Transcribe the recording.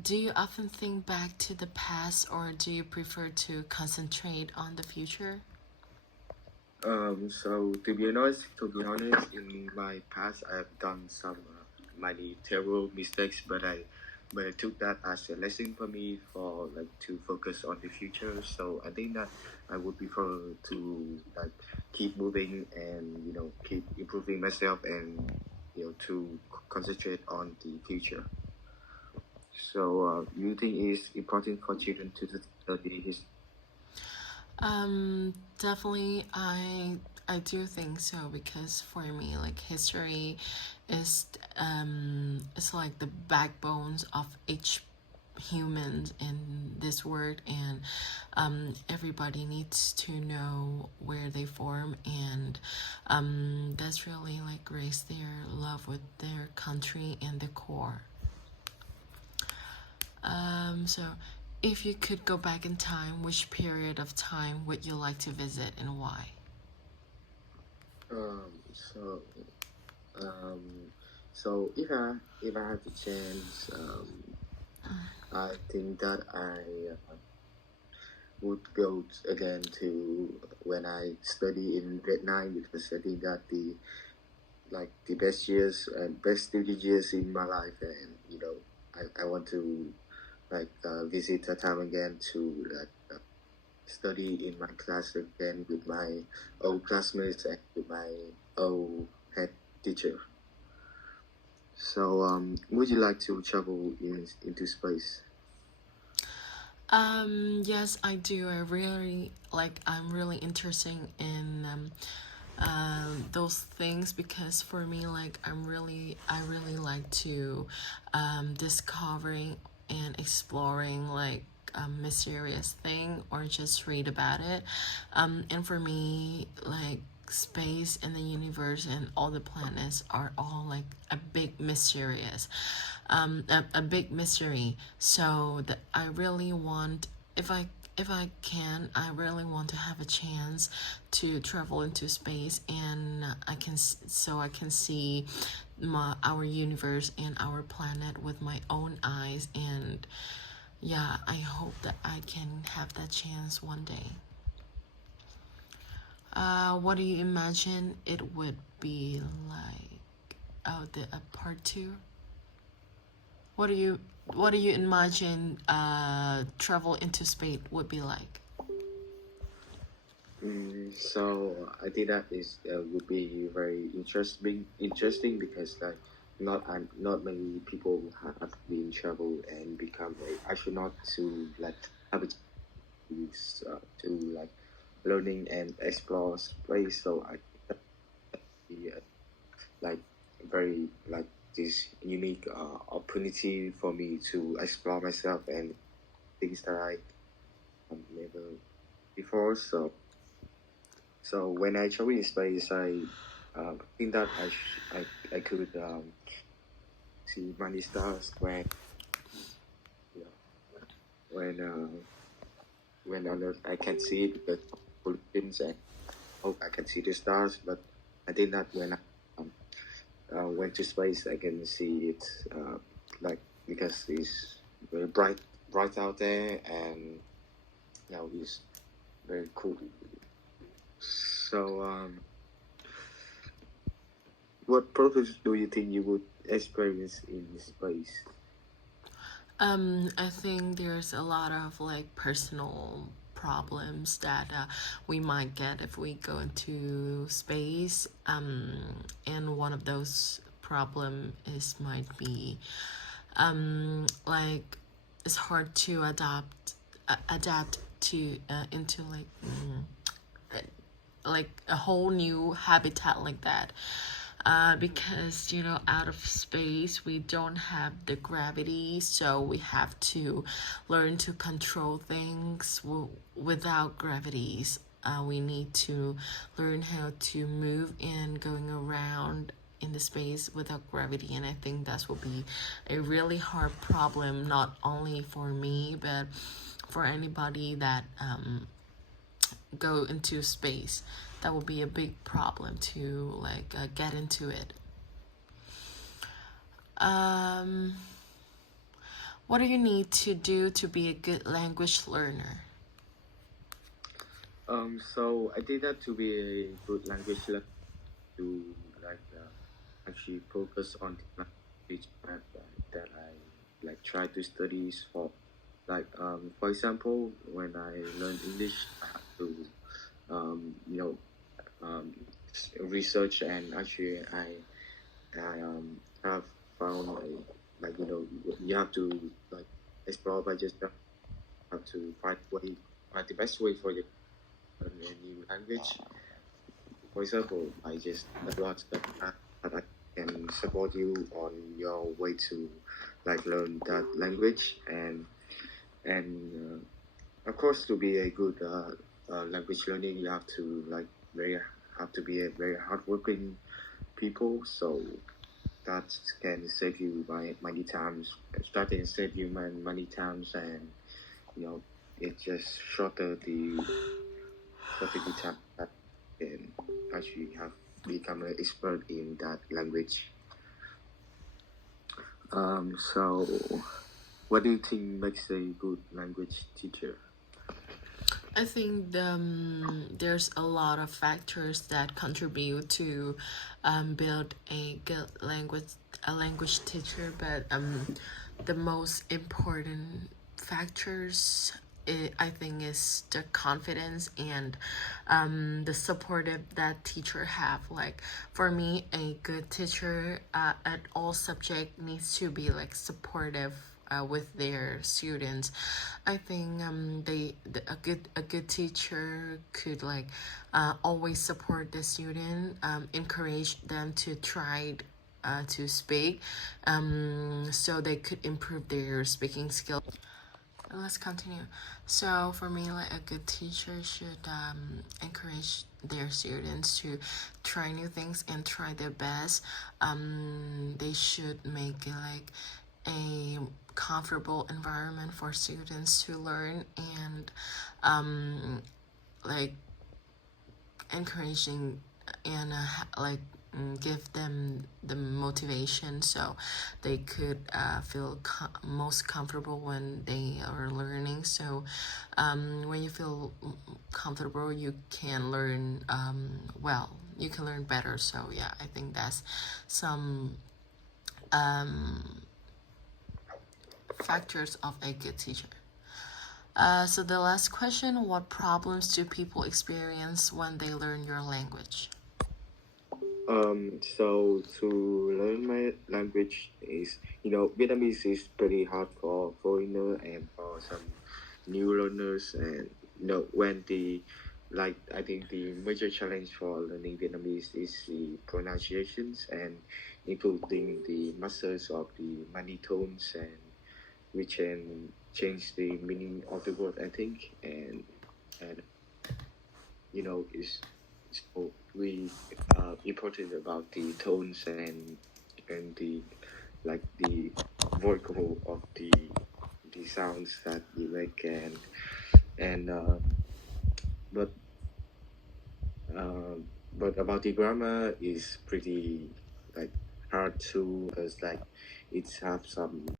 Do you often think back to the past or do you prefer to concentrate on the future? So to be honest, in my past, I have done some many terrible mistakes, but I took that as a lesson for me for like to focus on the future. So I think that I would prefer to like keep moving and keep improving myself and to concentrate on the future. So you think it's important for children to study his? Definitely I do think so because for me like history is it's like the backbones of each humans in this world, and everybody needs to know where they form, and that's really like raise their love with their country and the core. So if you could go back in time, which period of time would you like to visit and why? Um, so Um, so if I have the chance, I think that I would go again to when I study in grade nine because I think that the best years and best study years in my life, and I want to visit that time again to study in my class again with my old classmates and with my old head teacher. So, would you like to travel into space? Yes, I do. I'm really interested in those things because for me, like, I really like to discovering and exploring like a mysterious thing or just read about it. And for me, like, space and the universe and all the planets are all like a big mysterious a big mystery. So that I really want, if I can, I really want to have a chance to travel into space, and so I can see our universe and our planet with my own eyes. And yeah, I hope that I can have that chance one day. What do you imagine it would be like? Oh, the part two. What do you imagine travel into space would be like? So I think that is would be very interesting because not many people have been travel and become a astronaut to like have a to like learning and explore space. So I think like very like this unique opportunity for me to explore myself and things that I never before. So when I travel in space, I think that I could see many stars you know, when on Earth I can see it because of pollutants and hope I can see the stars. But I think that when I went to space, I can see it like because it's very bright out there, and it's very cool. So what process do you think you would experience in space? I think there's a lot of like personal problems that we might get if we go into space. And one of those problem is might be like it's hard to adapt to into like a whole new habitat like that, because out of space we don't have the gravity, so we have to learn to control things without gravities. We need to learn how to move and going around in the space without gravity, and I think that will be a really hard problem, not only for me but for anybody that go into space. That would be a big problem to like get into it. um What do you need to do to be a good language learner? So I did that to be a good language learner to like actually focus on the language that I like try to study for. Like for example, when I learn English, I have to you know research, and actually I have found like you have to like explore by yourself. Have to find the best way for you to learn a new language. For example, I just advise that I can support you on your way to like learn that language, and of course to be a good language learning you have to very have to be a very hardworking people. So that can save you by many times. That can save you many times, and you know it just shorter the time that can actually have become an expert in that language. So what do you think makes a good language teacher? I think there's a lot of factors that contribute to build a good language teacher, but the most important factors I think is the confidence and the supportive that teacher have. Like for me, a good teacher at all subject needs to be like supportive with their students. I think a good teacher could like always support the student, encourage them to try to speak, so they could improve their speaking skills. Let's continue. So for me, like a good teacher should encourage their students to try new things and try their best. They should make it like a comfortable environment for students to learn, and like encouraging and give them the motivation so they could feel most comfortable when they are learning. So when you feel comfortable, you can learn well, you can learn better. So yeah, I think that's some factors of a good teacher. So the last question, what problems do people experience when they learn your language? So to learn my language is, Vietnamese is pretty hard for foreigner and for some new learners. And when I think the major challenge for learning Vietnamese is the pronunciations and including the masters of the many tones, and we can change the meaning of the word, I think. And is so we important about the tones and the the vocal of the sounds that we make, and but uh, but about the grammar is pretty like hard too, because like it's have some